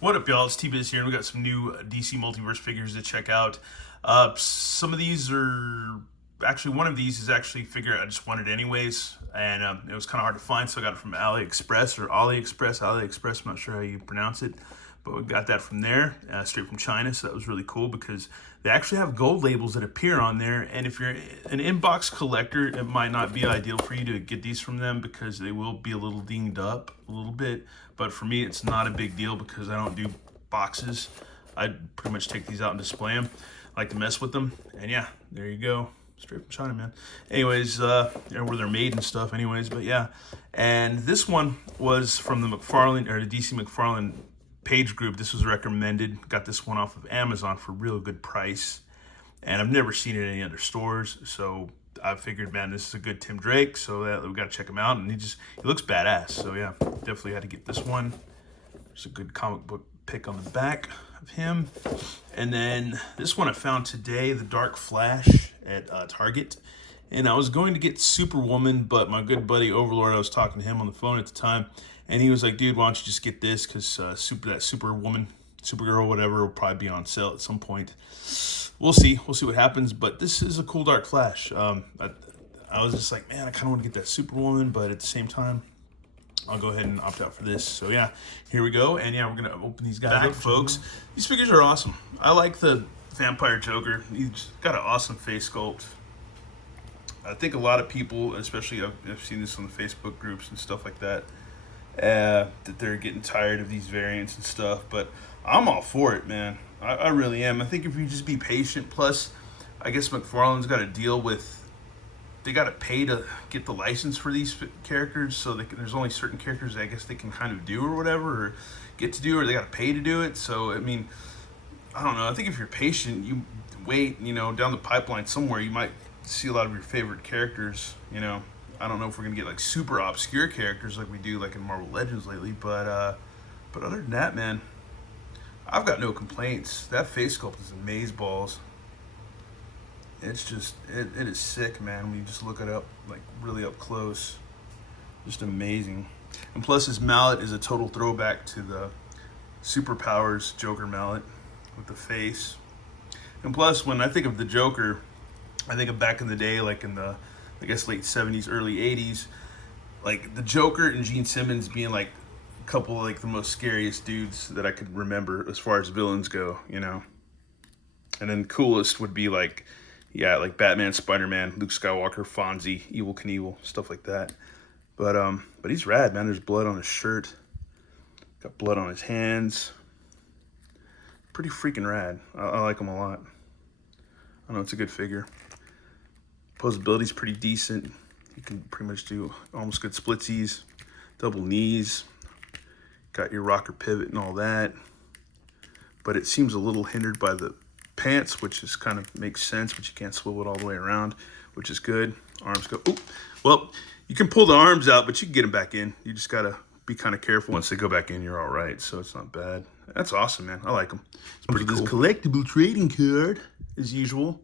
What up, y'all? It's T-Biz here, and we got some new DC Multiverse figures to check out. Some of these are actually, one of these is actually a figure I just wanted anyways, and it was kind of hard to find, so I got it from AliExpress or AliExpress. I'm not sure how you pronounce it, but we got that from there, straight from China. So that was really cool because they actually have gold labels that appear on there. And if you're an inbox collector, it might not be ideal for you to get these from them because they will be a little dinged up a little bit. But for me, it's not a big deal because I don't do boxes. I pretty much take these out and display them. I like to mess with them. And yeah, there you go. Straight from China, man. Anyways, where they're made and stuff anyways, but yeah. And this one was from the McFarlane, or the DC McFarlane page group. This was recommended. Got this one off of Amazon for a real good price. And I've never seen it in any other stores, so I figured, man, this is a good Tim Drake, so we got to check him out. And he looks badass, so yeah, definitely had to get this one. There's a good comic book pic on the back of him. And then this one I found today, the Dark Flash at Target. And I was going to get Superwoman, but my good buddy Overlord, I was talking to him on the phone at the time, and he was like, dude, why don't you just get this, because Superwoman, Supergirl, whatever, will probably be on sale at some point. We'll see what happens, but this is a cool Dark Flash. I was just like, man, I kind of want to get that Superwoman, but at the same time, I'll go ahead and opt out for this. So yeah, here we go. And yeah, we're going to open these guys up, folks. These figures are awesome. I like the Vampire Joker. He's got an awesome face sculpt. I think a lot of people, especially I've seen this on the Facebook groups and stuff like that, that they're getting tired of these variants and stuff. But I'm all for it, man. I really am. I think if you just be patient, plus I guess McFarlane's got to deal with, they got to pay to get the license for these characters, so there's only certain characters I guess they can kind of do or whatever, or get to do, or they got to pay to do it. So I mean, I don't know. I think if you're patient, you wait, down the pipeline somewhere, you might see a lot of your favorite characters. I don't know if we're gonna get like super obscure characters like we do like in Marvel Legends lately, but other than that, man, I've got no complaints. That face sculpt is amazeballs. It's just, it is sick, man. When you just look it up, like really up close, just amazing. And plus his mallet is a total throwback to the Superpowers Joker mallet with the face. And plus, when I think of the Joker, I think of back in the day, like in the, I guess, late 70s, early 80s, like the Joker and Gene Simmons being like a couple of like the most scariest dudes that I could remember as far as villains go, And then coolest would be like, yeah, like Batman, Spider-Man, Luke Skywalker, Fonzie, Evel Knievel, stuff like that. But he's rad, man. There's blood on his shirt. Got blood on his hands. Pretty freaking rad. I like him a lot. I know it's a good figure. Posability's pretty decent. You can pretty much do almost good splitsies, double knees. Got your rocker pivot and all that. But it seems a little hindered by the pants, which is kind of makes sense, but you can't swivel it all the way around, which is good. Arms go, ooh. Well, you can pull the arms out, but you can get them back in. You just gotta be kind of careful. Once they go back in, you're all right, so it's not bad. That's awesome, man. I like them. It's pretty cool. This collectible trading card, as usual.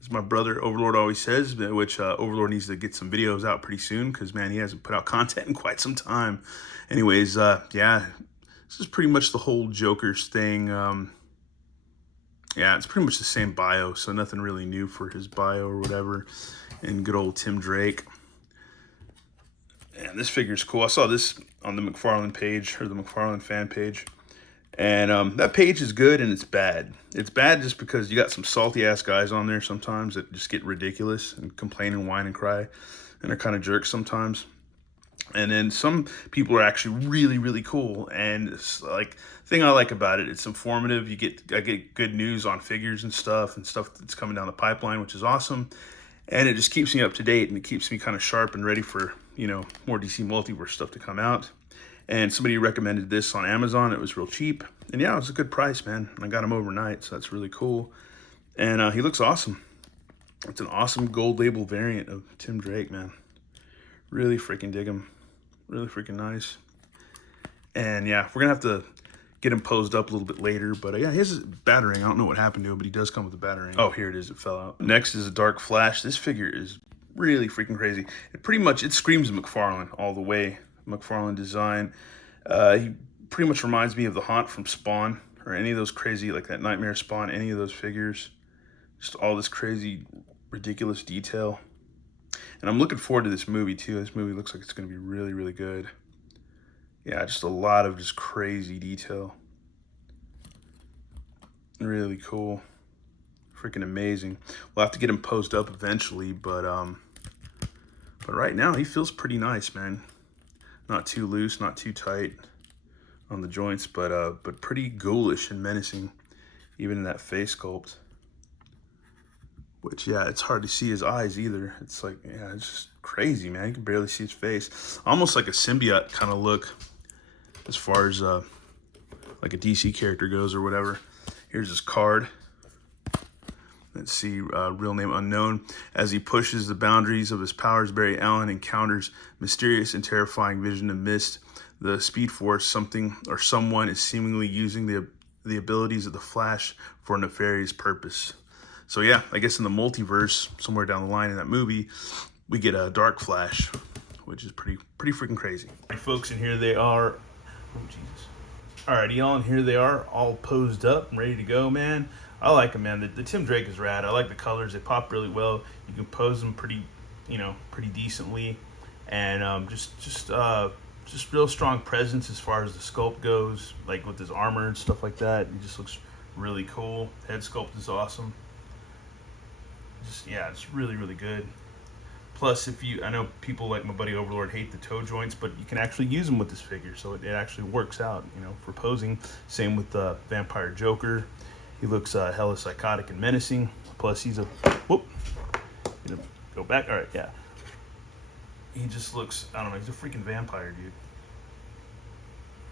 As my brother Overlord always says, which Overlord needs to get some videos out pretty soon, because, man, he hasn't put out content in quite some time. Anyways, yeah, this is pretty much the whole Joker's thing. Yeah, it's pretty much the same bio, so nothing really new for his bio or whatever. And good old Tim Drake. And this figure's cool. I saw this on the McFarlane page, or the McFarlane fan page. And that page is good and it's bad. It's bad just because you got some salty-ass guys on there sometimes that just get ridiculous and complain and whine and cry. And they're kind of jerks sometimes. And then some people are actually really, really cool. And it's like, the thing I like about it, it's informative. I get good news on figures and stuff that's coming down the pipeline, which is awesome. And it just keeps me up to date, and it keeps me kind of sharp and ready for, more DC Multiverse stuff to come out. And somebody recommended this on Amazon. It was real cheap. And yeah, it was a good price, man. I got him overnight, so that's really cool. And he looks awesome. It's an awesome gold label variant of Tim Drake, man. Really freaking dig him. Really freaking nice. And yeah, we're gonna have to get him posed up a little bit later, but yeah, he has a batarang. I don't know what happened to him, but he does come with a batarang. Oh, here it is. It fell out. Next is a Dark Flash. This figure is really freaking crazy. It screams McFarlane all the way. McFarlane design. He Pretty much reminds me of the Haunt from Spawn, or any of those crazy, like that Nightmare Spawn, any of those figures. Just all this crazy, ridiculous detail. And I'm looking forward to this movie too. This movie looks like it's going to be really, really good. Yeah, just a lot of just crazy detail. Really cool. Freaking amazing. We'll have to get him posed up eventually, but right now he feels pretty nice, man. Not too loose, not too tight on the joints, but pretty ghoulish and menacing, even in that face sculpt. Which, yeah, it's hard to see his eyes either. It's like, yeah, it's just crazy, man. You can barely see his face. Almost like a symbiote kind of look as far as like a DC character goes or whatever. Here's his card. Let's see, real name unknown. As he pushes the boundaries of his powers, Barry Allen encounters mysterious and terrifying vision of mist. The Speed Force, something or someone is seemingly using the abilities of the Flash for a nefarious purpose. So yeah, I guess in the multiverse, somewhere down the line in that movie, we get a Dark Flash, which is pretty freaking crazy. All right, folks, and here they are. Oh, Jesus. Alrighty, y'all, and here they are, all posed up and ready to go, man. I like them, man. The Tim Drake is rad. I like the colors. They pop really well. You can pose them pretty decently. And just real strong presence as far as the sculpt goes, like with his armor and stuff like that. He just looks really cool. Head sculpt is awesome. Yeah, it's really, really good. Plus, I know people like my buddy Overlord hate the toe joints, but you can actually use them with this figure, so it actually works out, for posing. Same with the Vampire Joker. He looks hella psychotic and menacing. Plus, he's a, whoop, go back, all right, yeah. He just looks, I don't know, he's a freaking vampire, dude.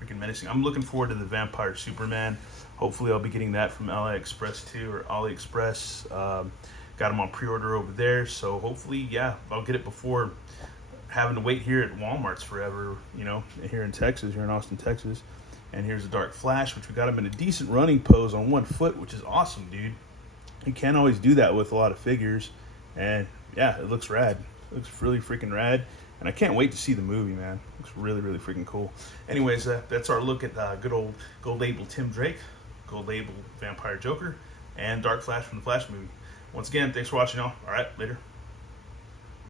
Freaking menacing. I'm looking forward to the Vampire Superman. Hopefully, I'll be getting that from AliExpress too, or AliExpress. Got them on pre-order over there, so hopefully, yeah, I'll get it before having to wait here at Walmart's forever, here in Texas, here in Austin, Texas. And here's a Dark Flash, which we got him in a decent running pose on one foot, which is awesome, dude. You can't always do that with a lot of figures. And yeah, it looks rad. It looks really freaking rad. And I can't wait to see the movie, man. It looks really, really freaking cool. Anyways, that's our look at good old Gold Label Tim Drake, Gold Label Vampire Joker, and Dark Flash from the Flash movie. Once again, thanks for watching, y'all. All right, later.